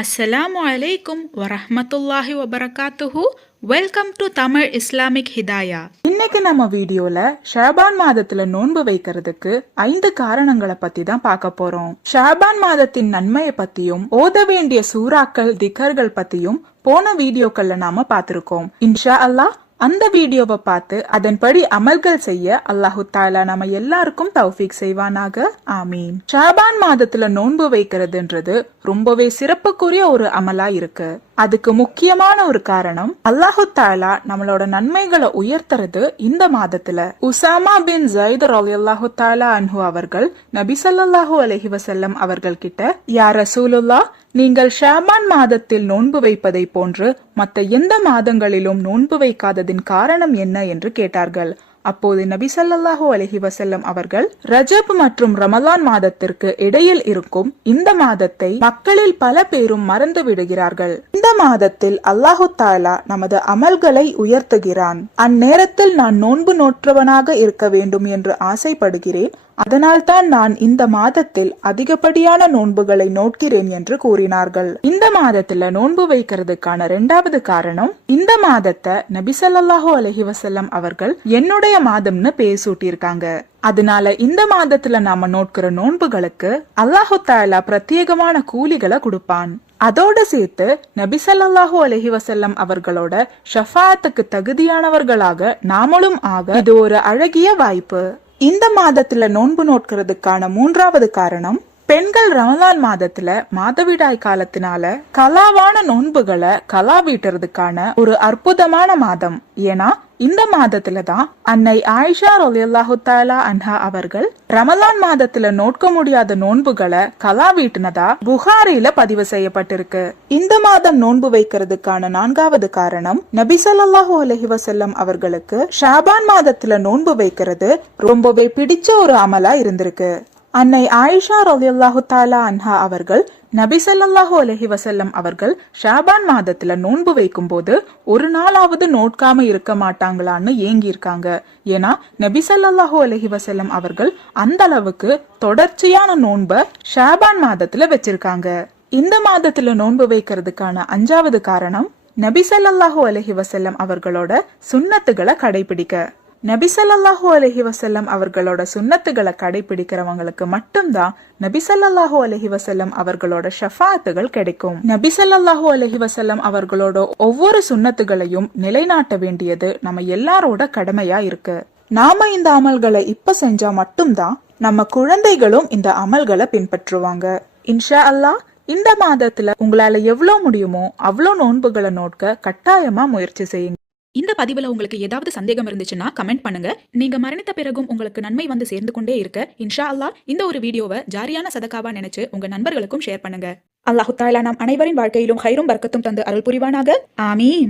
அஸ்ஸலாமு அலைக்கும் வரஹ்மத்துல்லாஹி வபரகாத்துஹு. Welcome to Tamil Islamic Hidaya. இன்னைக்கு நம்ம வீடியோல ஷாபான் மாதத்துல நோன்பு வைக்கிறதுக்கு 5 காரணங்களை பத்தி தான் பார்க்க போறோம். ஷாபான் மாதத்தின் நன்மையை பத்தியும் ஓத வேண்டிய சூறாக்கள் திக்கர்கள் பத்தியும் போன வீடியோக்கள்ல நாம பார்த்திருக்கோம். இன்ஷா அல்லாஹ் அந்த வீடியோவை பார்த்து அதன்படி அமல்கள் செய்ய அல்லாஹு தாலா நம்ம எல்லாருக்கும் தௌஃபீக் செய்வானாக, ஆமீன். ஷாபான் மாதத்துல நோன்பு வைக்கிறதுன்றது ரொம்பவே சிறப்புக்குரிய ஒரு அமலா இருக்கு. அதுக்கு முக்கியமான ஒரு காரணம் அல்லாஹு தாலா நம்மளோட நன்மைகளை உயர்த்துறது இந்த மாதத்துல. உசாமா பின் ஜைத் ரலியல்லாஹு தஆலா அன்ஹு அவர்கள் நபி ஸல்லல்லாஹு அலைஹி வஸல்லம் அவர்கள் கிட்ட, யா ரசூலுல்லாஹ், நீங்கள் ஷாபான் மாதத்தில் நோன்பு வைப்பதை போன்று மற்ற எந்த மாதங்களிலும் நோன்பு வைக்காததின் காரணம் என்ன என்று கேட்டார்கள். அப்போது நபி ஸல்லல்லாஹு அலைஹி வஸல்லம் அவர்கள், ரஜப் மற்றும் ரமலான் மாதத்திற்கு இடையில் இருக்கும் இந்த மாதத்தை மக்களில் பல பேரும் மறந்து விடுகிறார்கள். இந்த மாதத்தில் அல்லாஹு தாலா நமது அமல்களை உயர்த்துகிறான். அந்நேரத்தில் நான் நோன்பு நோற்றவனாக இருக்க வேண்டும் என்று ஆசைப்படுகிறேன். அதனால்தான் நான் இந்த மாதத்தில் அதிகப்படியான நோன்புகளை நோட்கிறேன் என்று கூறினார்கள். இந்த மாதத்துல நோன்பு வைக்கிறதுக்கான 2வது காரணம், இந்த மாதத்தை நபி ஸல்லல்லாஹு அலைஹி வஸல்லம் அவர்கள் என்னுடைய மாதம்னு பேர் சூட்டியிருக்காங்க. அதனால இந்த மாதத்துல நாம நோட்கிற நோன்புகளுக்கு அல்லாஹு தஆலா பிரத்யேகமான கூலிகளை கொடுப்பான். அதோட சேர்த்து நபி ஸல்லல்லாஹு அலைஹி வஸல்லம் அவர்களோட ஷஃபாஅத்துக்கு தகுதியானவர்களாக நாமளும் ஆக இது ஒரு அழகிய வாய்ப்பு. இந்த மாதத்துல நோன்பு நோட்கிறதுக்கான 3வது காரணம், பெண்கள் ரமலான் மாதத்துல மாதவிடாய் காலத்தினால கலாவான நோன்புகளை கலா வீட்டுறதுக்கான ஒரு அற்புதமான மாதம். ஏன்னா இந்த மாதத்துல தான் அன்னை ஆயிஷா ரலியல்லாஹு தஆலா அன்ஹா அவர்கள் ரமலான் மாதத்துல நோட்க முடியாத நோன்புகளை கலா வீட்டுனதா புகாரில பதிவு செய்யப்பட்டிருக்கு. இந்த மாதம் நோன்பு வைக்கிறதுக்கான 4வது காரணம், நபி ஸல்லல்லாஹு அலைஹி வஸல்லம் அவர்களுக்கு ஷாபான் மாதத்துல நோன்பு வைக்கிறது ரொம்பவே பிடிச்ச ஒரு அமலா இருந்திருக்கு. அன்னை ஆயிஷா ரலியல்லாஹு தஆலா அன்ஹா அவர்கள் நபி ஸல்லல்லாஹு அலைஹி வஸல்லம் அவர்கள் ஷாபான் மாதத்துல நோன்பு வைக்கும் போது ஒரு நாளாவது நோட்காம இருக்க மாட்டாங்களான்னு ஏங்கி இருக்காங்க. ஏன்னா நபி ஸல்லல்லாஹு அலைஹி வஸல்லம் அவர்கள் அந்த அளவுக்கு தொடர்ச்சியான நோன்பை ஷாபான் மாதத்துல வச்சிருக்காங்க. இந்த மாதத்துல நோன்பு வைக்கிறதுக்கான 5வது காரணம், நபி ஸல்லல்லாஹு அலைஹி வஸல்லம் அவர்களோட சுன்னத்துகளை கடைபிடிக்க. நபி ஸல்லல்லாஹு அலைஹி வஸல்லம் அவர்களோட சுன்னத்துகளை கடைபிடிக்கிறவங்களுக்கு மட்டும்தான் நபி ஸல்லல்லாஹு அலைஹி வஸல்லம் அவர்களோட ஷஃபாஅத்துகள் கிடைக்கும். நபி ஸல்லல்லாஹு அலைஹி வஸல்லம் அவர்களோட ஒவ்வொரு சுன்னத்துகளையும் நிலைநாட்ட வேண்டியது நம்ம எல்லாரோட கடமையா இருக்கு. நாம இந்த அமல்களை இப்ப செஞ்சா மட்டும்தான் நம்ம குழந்தைகளும் இந்த அமல்களை பின்பற்றுவாங்க. இன்ஷா அல்லாஹ் இந்த மாதத்துல உங்களால எவ்வளவு முடியுமோ அவ்வளோ நோன்புகளை நோட்க கட்டாயமா முயற்சி செய்யுங்க. இந்த பதிவுல உங்களுக்கு ஏதாவது சந்தேகம் இருந்துச்சுன்னா கமெண்ட் பண்ணுங்க. நீங்க மரணித்த பிறகும் உங்களுக்கு நன்மை வந்து சேர்ந்து கொண்டே இருக்க இன்ஷா அல்லாஹ் இந்த ஒரு வீடியோவை ஜாரியான சதகாவா நினைச்சு உங்க நண்பர்களுக்கும் ஷேர் பண்ணுங்க. அல்லாஹு தஆலா நம் அனைவரின் வாழ்க்கையிலும் ஹைரும் பர்க்கத்தும் தந்து அருள் புரிவானாக, ஆமீன்.